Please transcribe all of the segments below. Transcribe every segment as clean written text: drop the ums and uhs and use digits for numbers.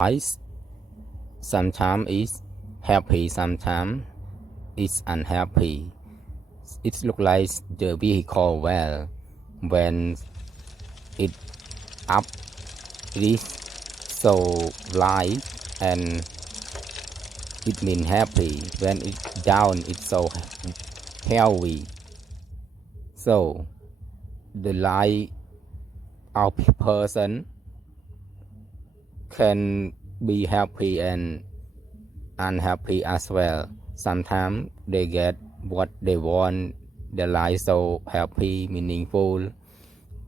Life sometimes is happy, sometimes it's unhappy. It looks like the vehicle well when it up it is so light and it means happy. When it down it's so heavy. So the light of person can be happy and unhappy as well. Sometimes they get what they want, their life so happy, meaningful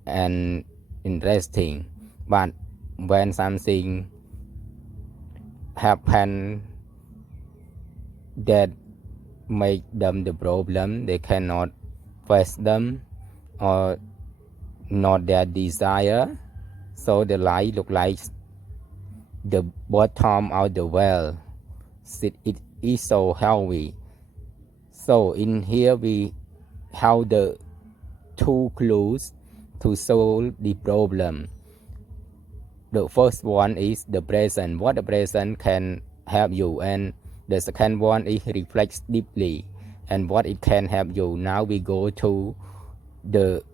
and interesting. But when something happen that make them the problem, they cannot face them or not their desire, so the light look like the bottom of the well. It is so heavy. So in here we have the two clues to solve the problem. The first one is the present, what the present can help you, and the second one is reflect deeply and what it can help you. Now we go to the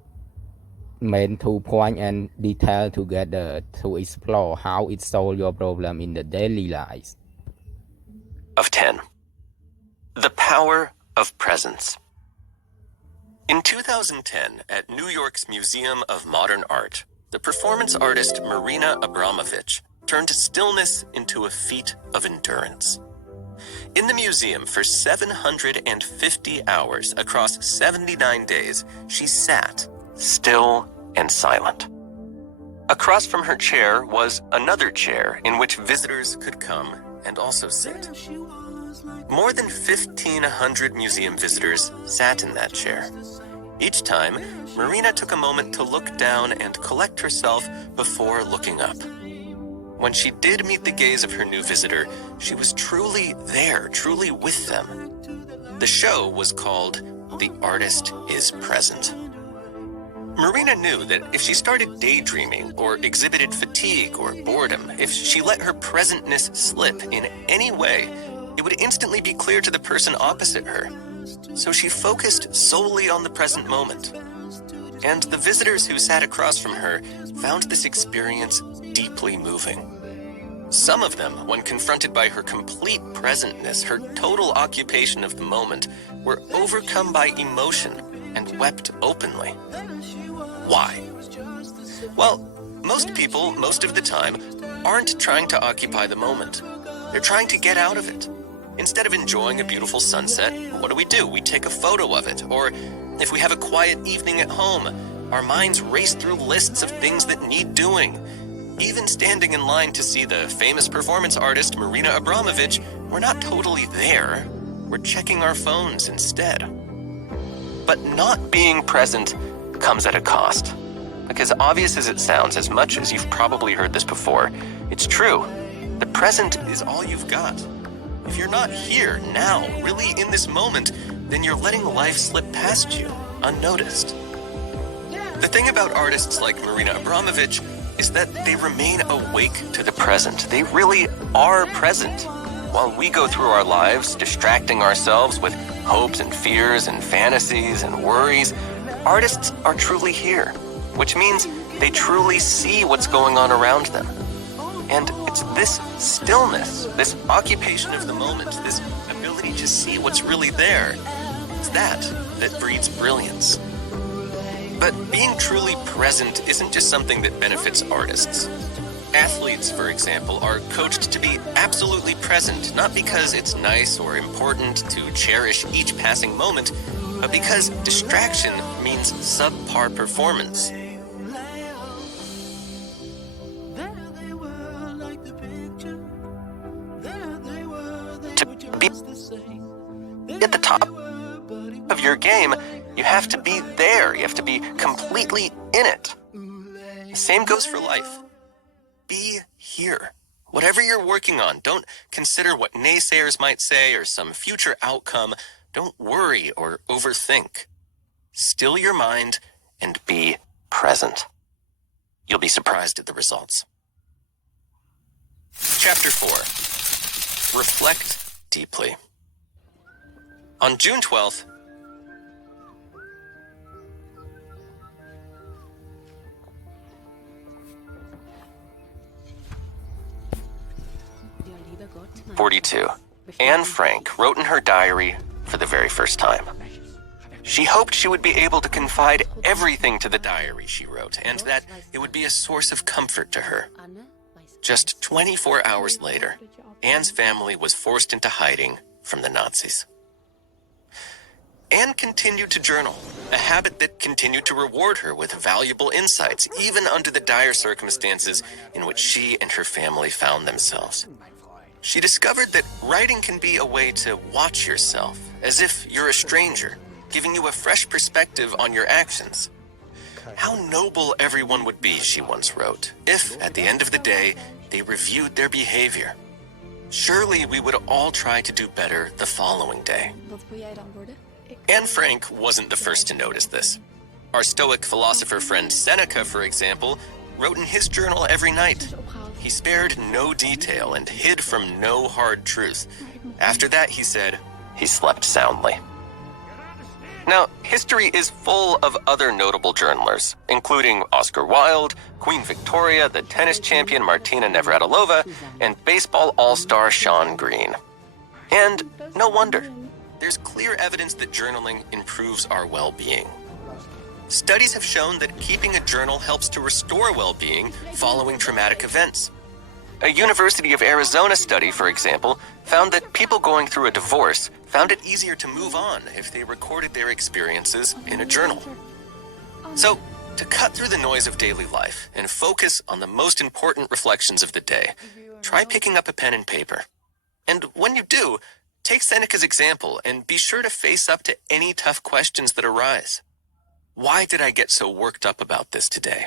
main 2 points and detail together to explore how it solves your problem in the daily life. Of 10. The power of presence. In 2010, at New York's Museum of Modern Art, the performance artist Marina Abramovich turned stillness into a feat of endurance. In the museum for 750 hours across 79 days, she sat, still and silent. Across from her chair was another chair in which visitors could come and also sit. More than 1,500 museum visitors sat in that chair. Each time, Marina took a moment to look down and collect herself before looking up. When she did meet the gaze of her new visitor, she was truly there, truly with them. The show was called The Artist is Present. Marina knew that if she started daydreaming or exhibited fatigue or boredom, if she let her presentness slip in any way, it would instantly be clear to the person opposite her. So she focused solely on the present moment. And the visitors who sat across from her found this experience deeply moving. Some of them, when confronted by her complete presentness, her total occupation of the moment, were overcome by emotion and wept openly. Why? Well, most people, most of the time, aren't trying to occupy the moment. They're trying to get out of it. Instead of enjoying a beautiful sunset, what do? We take a photo of it. Or if we have a quiet evening at home, our minds race through lists of things that need doing. Even standing in line to see the famous performance artist Marina Abramovich, we're not totally there. We're checking our phones instead. But not being present comes at a cost. Because obvious as it sounds, as much as you've probably heard this before, it's true. The present is all you've got. If you're not here, now, really in this moment, then you're letting life slip past you, unnoticed. The thing about artists like Marina Abramovich is that they remain awake to the present. They really are present. While we go through our lives, distracting ourselves with hopes and fears and fantasies and worries, artists are truly here, which means they truly see what's going on around them. And it's this stillness, this occupation of the moment, this ability to see what's really there, it's that breeds brilliance. But being truly present isn't just something that benefits artists. Athletes, for example, are coached to be absolutely present, not because it's nice or important to cherish each passing moment, but because distraction means subpar performance. To be at the top of your game, you have to be there. You have to be completely in it. The same goes for life. Be here. Whatever you're working on, don't consider what naysayers might say or some future outcome. Don't worry or overthink. Still your mind and be present. You'll be surprised at the results. Check Chapter 4. Reflect deeply. On June 12th, '42, Anne Frank wrote in her diary for the very first time. She hoped she would be able to confide everything to the diary she wrote, and that it would be a source of comfort to her. Just 24 hours later, Anne's family was forced into hiding from the Nazis. Anne continued to journal, a habit that continued to reward her with valuable insights, even under the dire circumstances in which she and her family found themselves. She discovered that writing can be a way to watch yourself, as if you're a stranger, giving you a fresh perspective on your actions. How noble everyone would be, she once wrote, if, at the end of the day, they reviewed their behavior. Surely we would all try to do better the following day. Anne Frank wasn't the first to notice this. Our Stoic philosopher friend Seneca, for example, wrote in his journal every night. He spared no detail and hid from no hard truth. After that, he said, he slept soundly. Now, history is full of other notable journalers, including Oscar Wilde, Queen Victoria, the tennis champion Martina Navratilova, and baseball all-star Sean Green. And no wonder. There's clear evidence that journaling improves our well-being. Studies have shown that keeping a journal helps to restore well-being following traumatic events. A University of Arizona study, for example, found that people going through a divorce found it easier to move on if they recorded their experiences in a journal. So, to cut through the noise of daily life and focus on the most important reflections of the day, try picking up a pen and paper. And when you do, take Seneca's example and be sure to face up to any tough questions that arise. Why did I get so worked up about this today?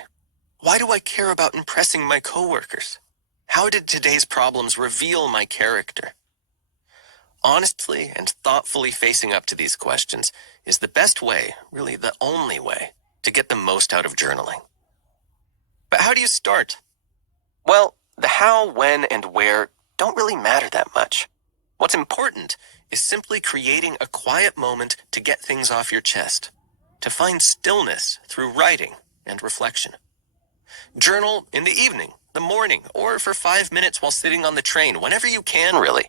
Why do I care about impressing my coworkers? How did today's problems reveal my character? Honestly and thoughtfully facing up to these questions is the best way, really the only way, to get the most out of journaling. But how do you start? Well, the how, when, and where don't really matter that much. What's important is simply creating a quiet moment to get things off your chest, to find stillness through writing and reflection. Journal in the evening, the morning, or for 5 minutes while sitting on the train, whenever you can, really.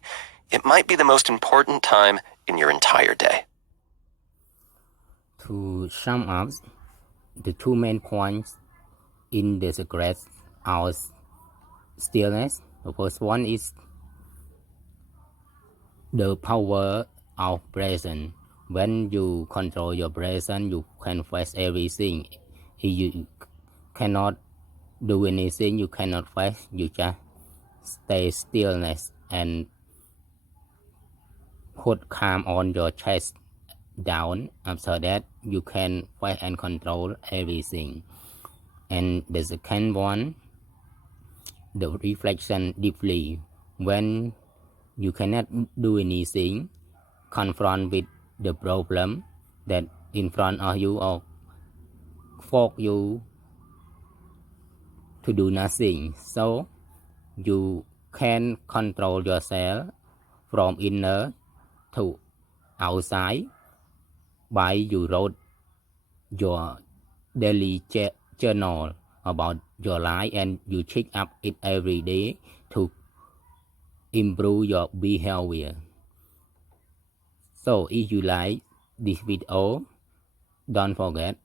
It might be the most important time in your entire day. To sum up, the two main points in the secret of stillness. The first one is the power of presence. When you control your presence, you can face everything. If you cannot do anything, you cannot face, you just stay stillness and put calm on your chest down. After that, you can face and control everything. And the second one, the reflection deeply. When you cannot do anything, confront with the problem that in front of you or force you to do nothing. So you can control yourself from inner to outside by you wrote your daily journal about your life and you check up it every day to improve your behavior. So if you like this video, don't forget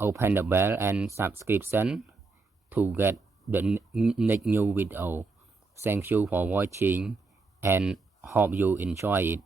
open the bell and subscription to get the next new video. Thank you for watching and hope you enjoy it.